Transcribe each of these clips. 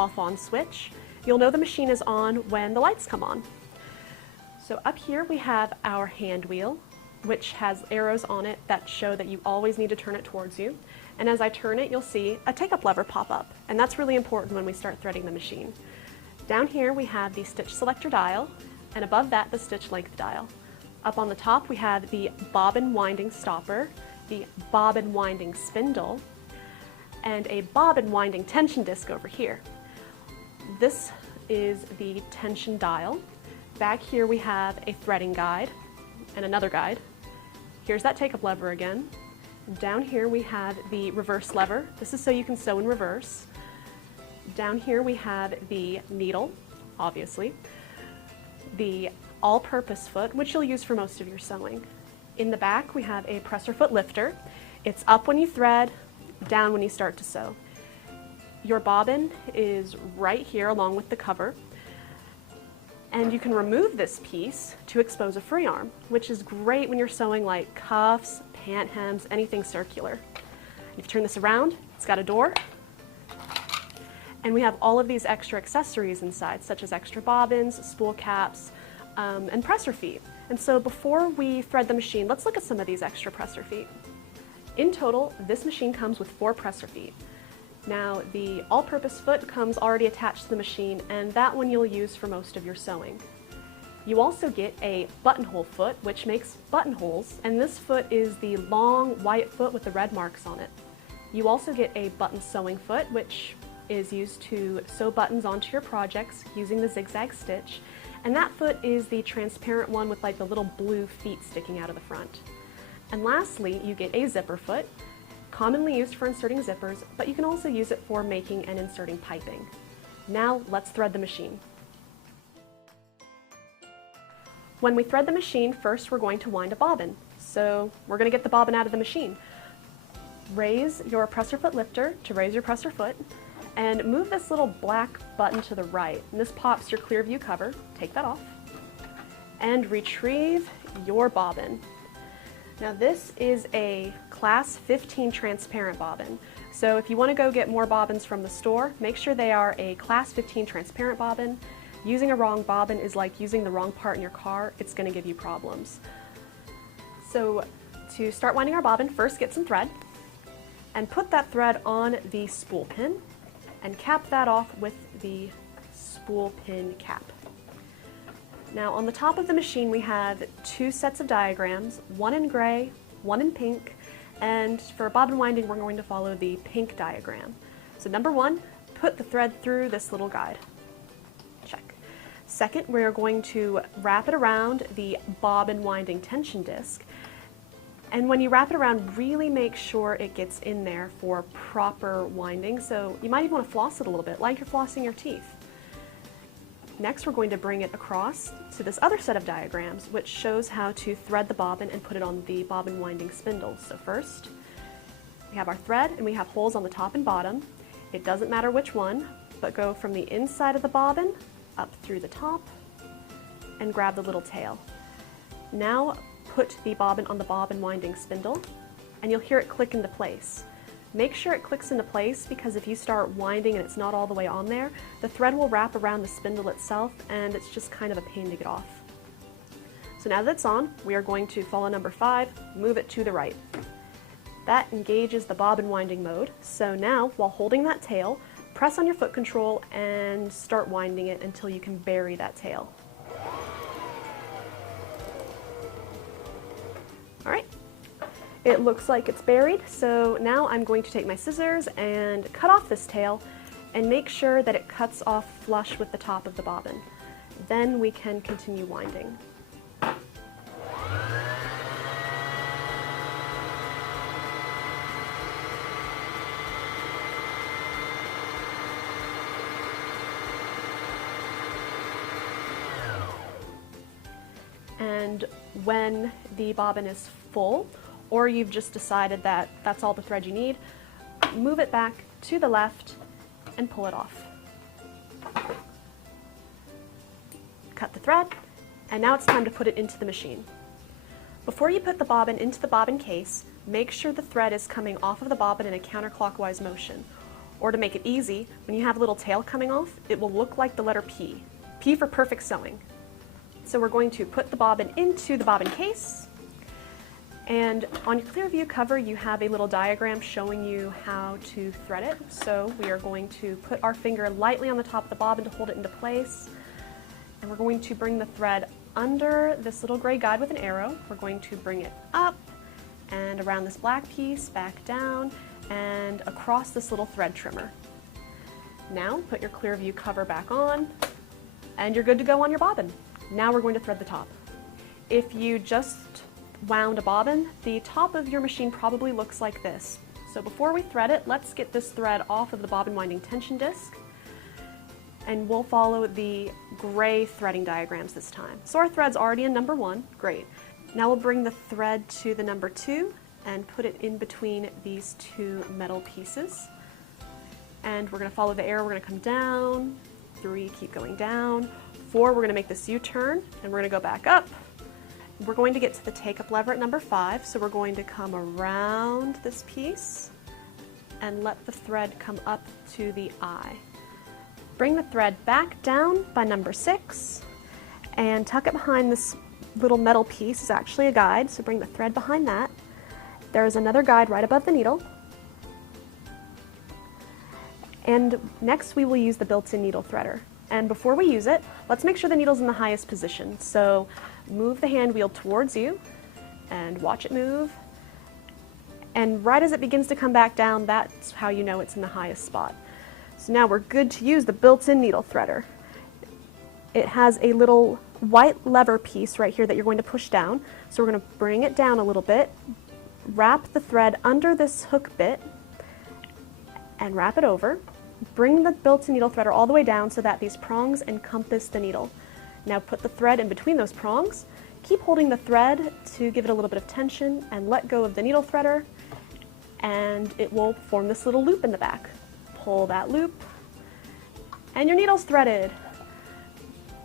off-on switch. You'll know the machine is on when the lights come on. So up here we have our hand wheel, which has arrows on it that show that you always need to turn it towards you. And as I turn it, you'll see a take-up lever pop up, and that's really important when we start threading the machine. Down here we have the stitch selector dial, and above that the stitch length dial. Up on the top we have the bobbin winding stopper, the bobbin winding spindle, and a bobbin winding tension disc over here. This is the tension dial. Back here we have a threading guide and another guide. Here's that take-up lever again. Down here we have the reverse lever. This is so you can sew in reverse. Down here we have the needle, obviously. The all-purpose foot, which you'll use for most of your sewing. In the back we have a presser foot lifter. It's up when you thread, down when you start to sew. Your bobbin is right here along with the cover. And you can remove this piece to expose a free arm, which is great when you're sewing like cuffs, pant hems, anything circular. If you turn this around, it's got a door. And we have all of these extra accessories inside, such as extra bobbins, spool caps, and presser feet. And so before we thread the machine, let's look at some of these extra presser feet. In total, this machine comes with 4 presser feet. Now, the all-purpose foot comes already attached to the machine, and that one you'll use for most of your sewing. You also get a buttonhole foot, which makes buttonholes, and this foot is the long white foot with the red marks on it. You also get a button sewing foot, which is used to sew buttons onto your projects using the zigzag stitch, and that foot is the transparent one with like the little blue feet sticking out of the front. And lastly, you get a zipper foot, commonly used for inserting zippers, but you can also use it for making and inserting piping. Now let's thread the machine. When we thread the machine, first we're going to wind a bobbin. So we're going to get the bobbin out of the machine. Raise your presser foot lifter to raise your presser foot, and move this little black button to the right. And this pops your clear view cover. Take that off. And retrieve your bobbin. Now this is a class 15 transparent bobbin. So if you want to go get more bobbins from the store, make sure they are a class 15 transparent bobbin. Using a wrong bobbin is like using the wrong part in your car. It's going to give you problems. So to start winding our bobbin, first get some thread and put that thread on the spool pin and cap that off with the spool pin cap. Now on the top of the machine we have 2 sets of diagrams, one in gray, one in pink, and for bobbin winding we're going to follow the pink diagram. So number 1, put the thread through this little guide. Check. Second, we're going to wrap it around the bobbin winding tension disc, and when you wrap it around, really make sure it gets in there for proper winding. So you might even want to floss it a little bit, like you're flossing your teeth. Next, we're going to bring it across to this other set of diagrams, which shows how to thread the bobbin and put it on the bobbin winding spindle. So first, we have our thread and we have holes on the top and bottom. It doesn't matter which one, but go from the inside of the bobbin up through the top and grab the little tail. Now put the bobbin on the bobbin winding spindle and you'll hear it click into place. Make sure it clicks into place because if you start winding and it's not all the way on there, the thread will wrap around the spindle itself and it's just kind of a pain to get off. So now that it's on, we are going to follow number 5, move it to the right. That engages the bobbin winding mode. So now, while holding that tail, press on your foot control and start winding it until you can bury that tail. All right. It looks like it's buried, so now I'm going to take my scissors and cut off this tail and make sure that it cuts off flush with the top of the bobbin. Then we can continue winding. And when the bobbin is full, or you've just decided that that's all the thread you need, move it back to the left and pull it off. Cut the thread, and now it's time to put it into the machine. Before you put the bobbin into the bobbin case, make sure the thread is coming off of the bobbin in a counterclockwise motion. Or to make it easy, when you have a little tail coming off, it will look like the letter P. P for perfect sewing. So we're going to put the bobbin into the bobbin case, and on your clear view cover you have a little diagram showing you how to thread it. So we are going to put our finger lightly on the top of the bobbin to hold it into place, and we're going to bring the thread under this little gray guide with an arrow. We're going to bring it up and around this black piece, back down, and across this little thread trimmer. Now put your clear view cover back on, and you're good to go on your bobbin. Now we're going to thread the top. If you just wound a bobbin, the top of your machine probably looks like this. So before we thread it, let's get this thread off of the bobbin winding tension disc, and we'll follow the gray threading diagrams this time. So our thread's already in number 1, great. Now we'll bring the thread to the number 2 and put it in between these 2 metal pieces. And we're going to follow the arrow, we're going to come down, 3, keep going down, 4, we're going to make this U-turn, and we're going to go back up. We're going to get to the take-up lever at number 5, so we're going to come around this piece and let the thread come up to the eye. Bring the thread back down by number 6 and tuck it behind this little metal piece. It's actually a guide, so bring the thread behind that. There is another guide right above the needle. And next we will use the built-in needle threader. And before we use it, let's make sure the needle's in the highest position. So move the hand wheel towards you and watch it move. And right as it begins to come back down, that's how you know it's in the highest spot. So now we're good to use the built-in needle threader. It has a little white lever piece right here that you're going to push down. So we're going to bring it down a little bit, wrap the thread under this hook bit, and wrap it over. Bring the built-in needle threader all the way down so that these prongs encompass the needle. Now put the thread in between those prongs. Keep holding the thread to give it a little bit of tension, and let go of the needle threader, and it will form this little loop in the back. Pull that loop, and your needle's threaded.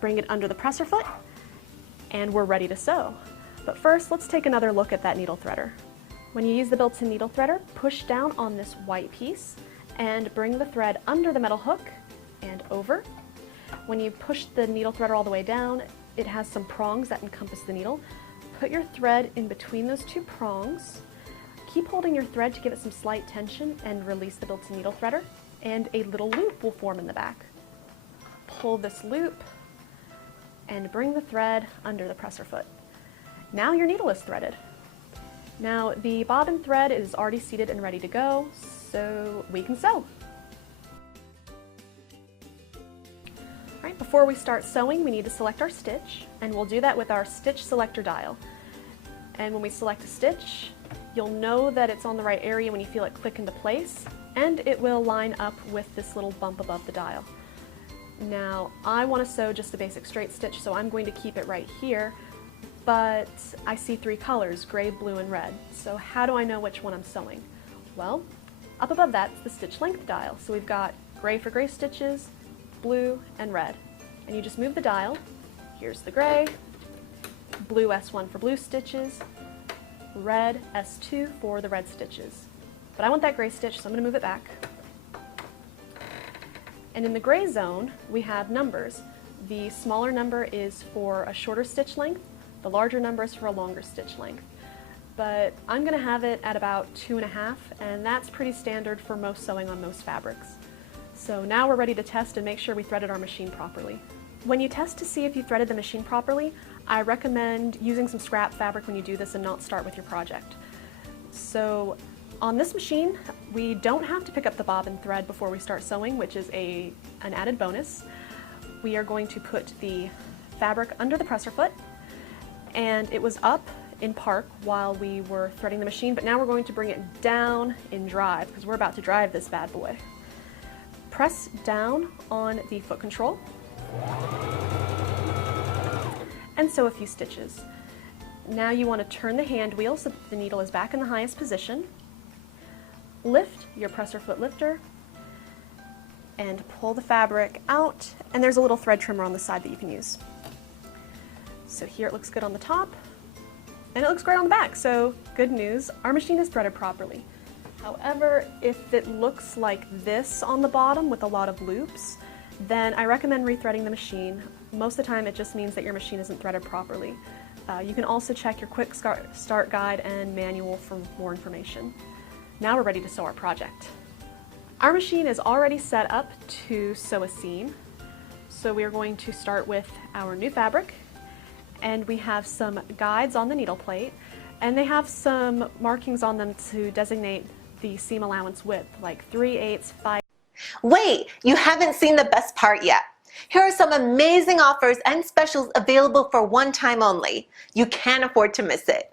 Bring it under the presser foot, and we're ready to sew. But first, let's take another look at that needle threader. When you use the built-in needle threader, push down on this white piece and bring the thread under the metal hook and over. When you push the needle threader all the way down, it has some prongs that encompass the needle. Put your thread in between those 2 prongs. Keep holding your thread to give it some slight tension and release the built-in needle threader, and a little loop will form in the back. Pull this loop and bring the thread under the presser foot. Now your needle is threaded. Now the bobbin thread is already seated and ready to go, so we can sew. Right, before we start sewing, we need to select our stitch, and we'll do that with our stitch selector dial. And when we select a stitch, you'll know that it's on the right area when you feel it click into place, and it will line up with this little bump above the dial. Now, I want to sew just a basic straight stitch, so I'm going to keep it right here, but I see 3 colors, gray, blue, and red. So how do I know which one I'm sewing? Well, up above that's the stitch length dial. So we've got gray for gray stitches, blue, and red. And you just move the dial. Here's the gray, blue S1 for blue stitches, red S2 for the red stitches. But I want that gray stitch, so I'm going to move it back. And in the gray zone, we have numbers. The smaller number is for a shorter stitch length, the larger number is for a longer stitch length. But I'm going to have it at about 2.5, and that's pretty standard for most sewing on most fabrics. So now we're ready to test and make sure we threaded our machine properly. When you test to see if you threaded the machine properly, I recommend using some scrap fabric when you do this and not start with your project. So on this machine, we don't have to pick up the bobbin thread before we start sewing, which is an added bonus. We are going to put the fabric under the presser foot, and it was up in park while we were threading the machine, but now we're going to bring it down in drive because we're about to drive this bad boy. Press down on the foot control and sew a few stitches. Now you want to turn the hand wheel so that the needle is back in the highest position. Lift your presser foot lifter and pull the fabric out, and there's a little thread trimmer on the side that you can use. So here it looks good on the top, and it looks great on the back, so good news, our machine is threaded properly. However, if it looks like this on the bottom with a lot of loops, then I recommend rethreading the machine. Most of the time it just means that your machine isn't threaded properly. You can also check your quick start guide and manual for more information. Now we're ready to sew our project. Our machine is already set up to sew a seam. So we are going to start with our new fabric, and we have some guides on the needle plate, and they have some markings on them to designate the seam allowance width, like 3/8, 5. Wait, you haven't seen the best part yet. Here are some amazing offers and specials available for one time only. You can't afford to miss it.